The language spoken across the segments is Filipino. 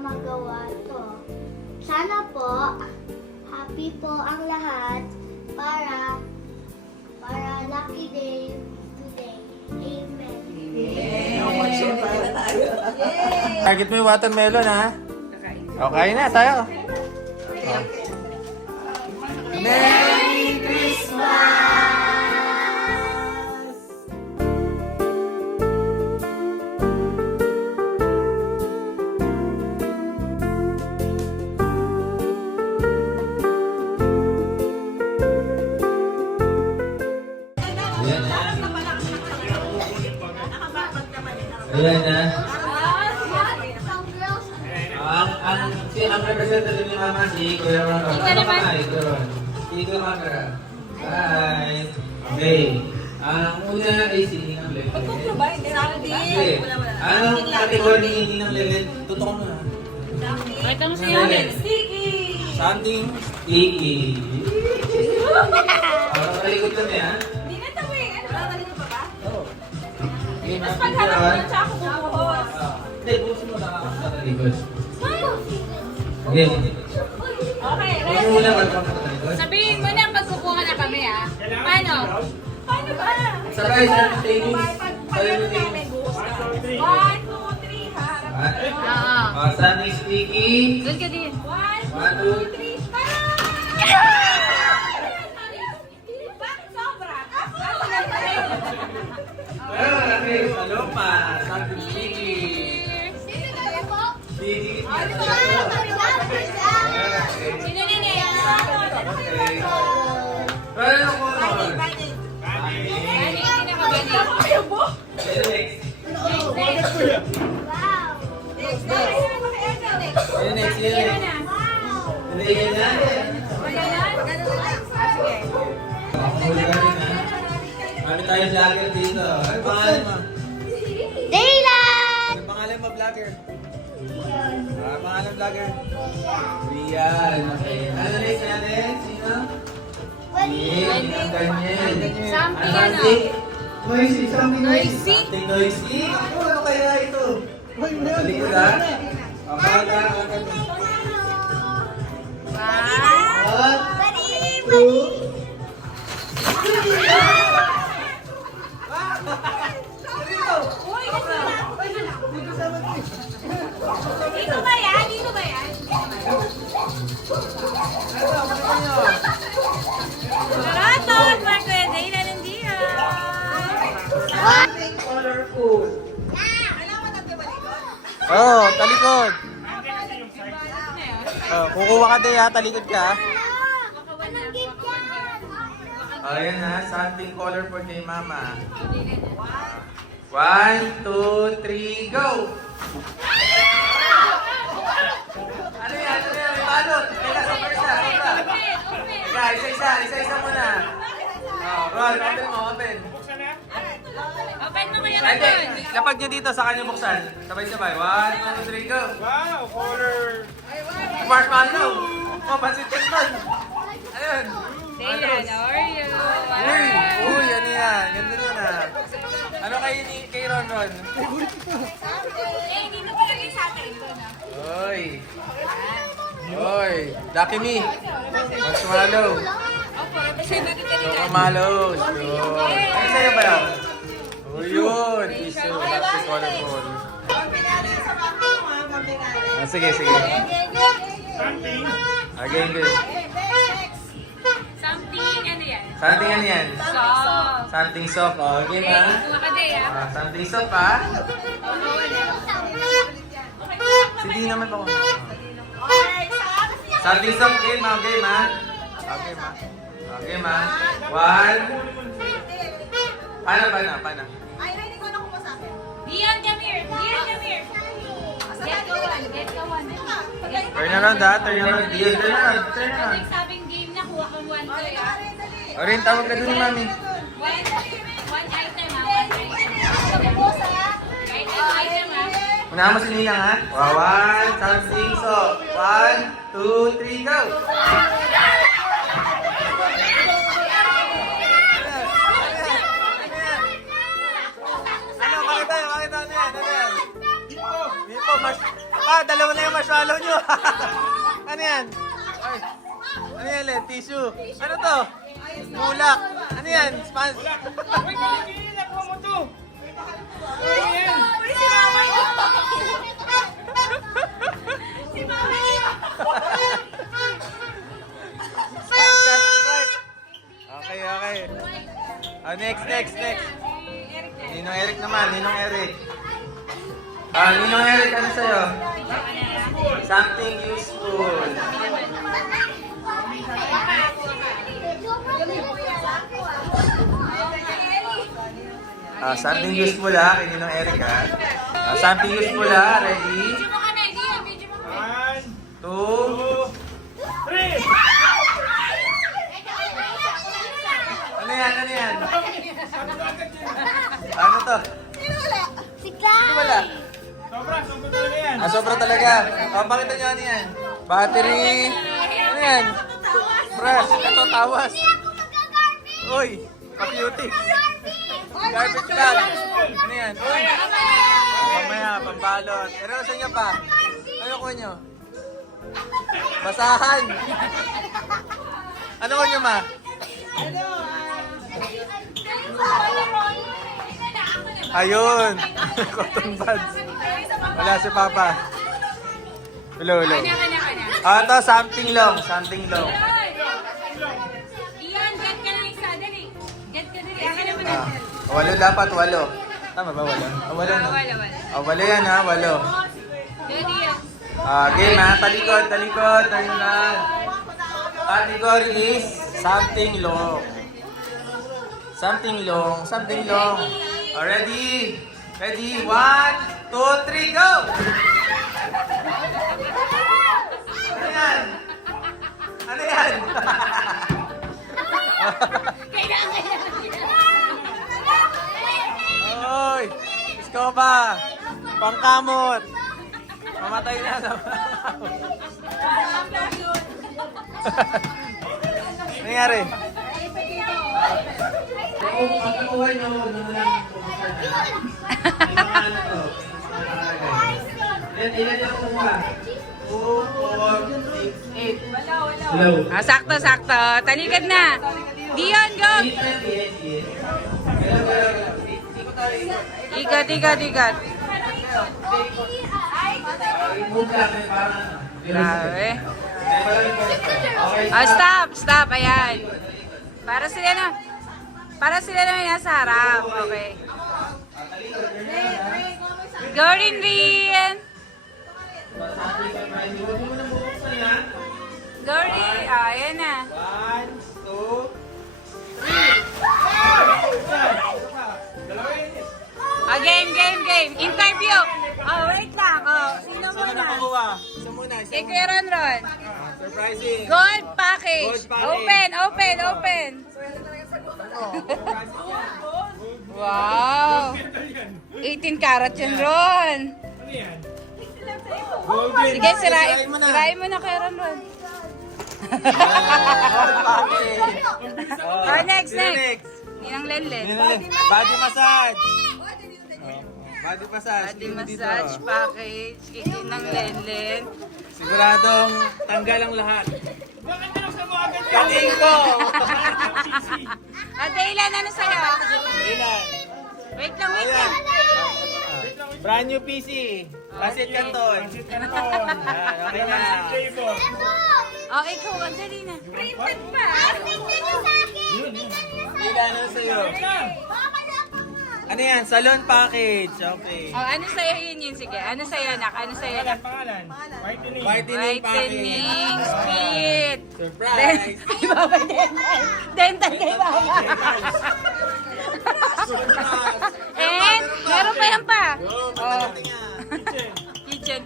magawa to. Sana po, happy po ang lahat para lucky day today. Amen. Target mo yung watermelon, ha? Okay na, tayo. Merry Christmas! Ayan na. Ang representative ni Mama, si Kuya Ron. Si Kuya Mama. Bye. Okay. Ang una ay si Ninang Lelet. Pagkuklo ba? Hindi na Okay. Anong category ni Ninang Lelet? Tutok mo na. Ito mo siya yun. Sticky! Something sticky. Kalikot kami, ha? Hindi na ito eh. Ano ba? Malikot pa ba? Oo. Tapos pagharap mo lang siya ako bubuhos. Hindi, bukas mo nakakalikot. Okay. Okay, Huwag mo muna magpapatalikot. sabihin mo na pagkukuha na kami ah. Paano? Paano ba? Sabay sa staging. Pag ano namin, buhos na. 1, 2, 3, harap. Oo. Something sticky. Doon ka din. 1, 2, 3, bakit sobra? Okay, saloma. Something sticky. Sticky. Sino nini? Ano ko? Hindi na magaling. Next. Hindi yan na. Kami tayo vlogger dito. Ano pangalan mo? Daylan! Ano pangalan mo vlogger? Pangalan vlogger? Rian. Okay. Ano next natin? Sino? Rian. Daniel. Something Ano? ano? Noisy. Something Noisy? Something noisy? Ano kaya ito? Talikod ha? Akala. One, two. Dito ba yan? Dito ba yan? Marathon! Marco Edena ng dia! Something colorful. Oh, talikod. Oh, kukuha ka din ha, talikod ka. Anong gift yan? Ayan na, something colorful kay Mama. 1, 2, 3, go! Ano yan? Ano yan? May balot! Teka, sobra. Isa muna. Oh, Ron, open mo, open. Open mo kaya Ay, Ron! hindi. Lapag niya dito, sa kanya buksan. Sabay-sabay. 1, 2, 3, go! Wow, color. Marshmallow! Oh, pansit canton! Ayun! Dylan, how are you? Uy, ano yan? Ganda niya na. Ano kay Ron? Eh, dito pa lagay sa atin. Oy, Lucky Me! Marshmallow! Opo, represent natin kanina. Marshmallow! Ano sa'yo ba yan? Oh, yun! Piso, that's colorful. Sige. Something. Again, good. Something, ano yan? Something ano yan? Soft. Something soft. Oh, game ha? Kuha ka din ah. Something soft ha? Si Di naman ako. Something soft. Game ha? Game ha? Okay ma. Okay ma. 1. Paano? Dion, come here. Get ka one. Turn around ha? Turn around. Diyan, turn around. Pag sabing game na, kuha kang one toy ah. Orin, tawag ka dun, mami. One item ah, one item. Kahit ano item ah. Unahan mo si Ninang ha? 1, something soft. 1, 2, 3, go! Ano? Bakit tayo? Ano yan? Mas Baka dalawa na yung marshmallow nyo. Ano yan? Ay, ano yan, Len? Tissue. Ano to? Bulak. Ano yan? Spans. Uy, kaligin! Nakuha mo to! Ano yan? Si Mama yun! Si Mama yun! Sprite. Okay, okay. Next. Eric na. Ninong Eric naman, Ninong Eric. Ninong Eric, ano sa'yo? Something useful. Something useful kay Ninong Eric something useful ready? Video mo ka na, Dio. Video mo ka. 2, 2, 3! ano yan? Ano to? Si Clyde. Ano wala? Sobra talaga yan. Sobra talaga. Pakita nyo ano yan. Battery. Ano yan? Brush. Ito, tawas. Hindi ako magagarbage. Uy, pa-cutic. Garbage bag. Ano yan? Uy. Mamaya, pambalot. Pero sa inyo pa? Ano ko nyo? Basahan. Ano ko nyo, ma? Ayun. Cotton buds. Wala si Papa. Hello. Kanya. Ito, something long. Ian, get ka ng isa. Dali. Get ka dali. Akin naman natin. 8 dapat, 8. Tama ba, 8? 8 no? Wala. 8 yan 8. Dali yan. Game talikod. Ayun na. Category is something long. Ready? 1, 2, 3, go! Ano yan? Oy! Iskoba! Pangkamot! Mamatay na sa nangyari? Ang kakuha nyo, ilan yung kuha? 2, 4, 6, 8. Hello. Sakto. Talikad na. Dion, go! Igat. Grabe. Stop. Ayan. Para sila na may nasa harap. Okay. Go rin. Ayan na. 1, 2, Game. Interview. Wait lang. Sino muna? Isa muna. Kay Kuya Ron. Surprising. Gold package. Gold package. Open. Wow. 18 karat yan, Ron. Ano yan? Sige, sirain mo na kay Ron. Next. Ninang Lenlen. Body massage. Body Body massage package. Kiki ng Lenlen. Siguradong tanggal ang lahat. Bakit na sa mga agad yan? Kating ko! Ilan ano sa'yo? Ilan? Wait lang. Brand new PC. Basit Canton. Basit Canton. Okay na. Flavor. Ikaw, ang dali na. Printed pa. Tingnan niyo sa akin. Ilan ano sa'yo? Ano yan? Salon package. Okay. Ano sa'yo yun? Sige. Ano sa'yo, nak? Pangalan. Whitening. Whitening package. Whitening speed. Surprise! Dental kay Mama. And, meron pa yan pa. Kitchen.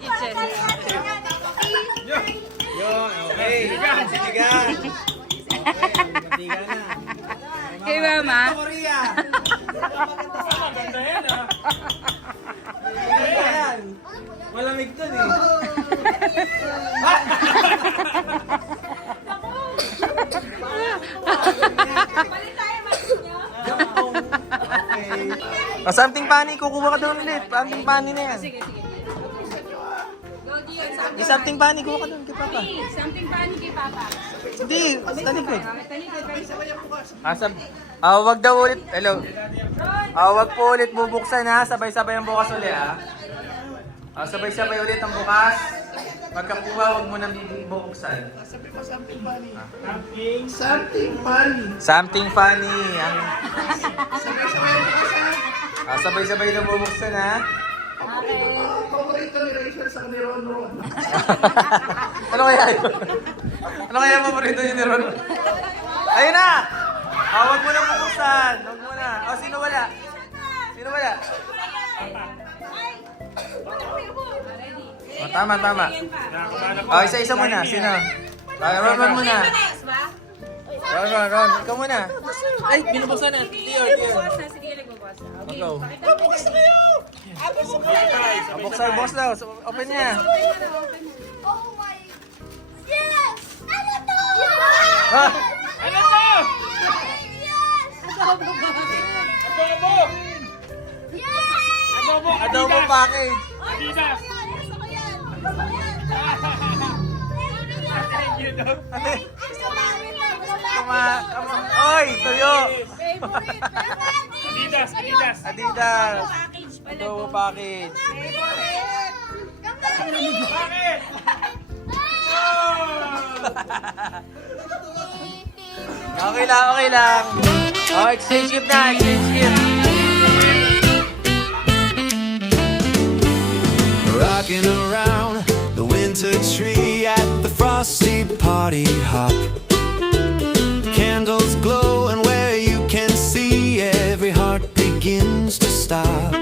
Yun, okay. Sinigang. Sinigang na. Kay Mama. Korea. Maganda yan ah. Ayan. Malamig to eh. Okay. Something funny, kukuha ka doon ulit. Something funny na yan. Sige. Go, Dion. May something funny. Kuha ka doon kay Papa. Something funny kay Papa. Hindi, sa likod. Talikod. Wag daw ulit. Hello. Wag po ulit bubuksan ha. Sabay-sabay ang bukas ulit ha. Sabay-sabay ulit ang bukas. Pagkakuha, wag mo nang bubuksan. Something funny. Ang... sabay-sabay na bubuksan ha. Paborito ni Rachel sa ni Ron Ron. Ano kaya yun? Ano kaya ang paborito niyo ni Ron? Ayun na! Wag mo na bubuksan. Wag mo na. Sino wala? Sino wala? Tama. Isa-isa muna. Sino? Ron muna. Ron. Ikaw muna. Ay, binubuksan na. Tiyo. Sige, nagbubukas na. Okay, Go. pakita mo siya. Buksan daw. Open niya. Oh my... Yes! Ano to? Ha? Ano to? Yes! Adobo! Yes! Adobo package. Adidas! Gusto ko yan! Gusto ko yan! Thank you, Doc. Gusto namin lang! Gusto namin! Oy, tuyo. Adidas! Adidas. Package pala Adobo to. package. Bakit? Okay lang. Exchange gift na. Rocking around the winter tree at the frosty party hop. Candles glow and where you can see every heart begins to stop.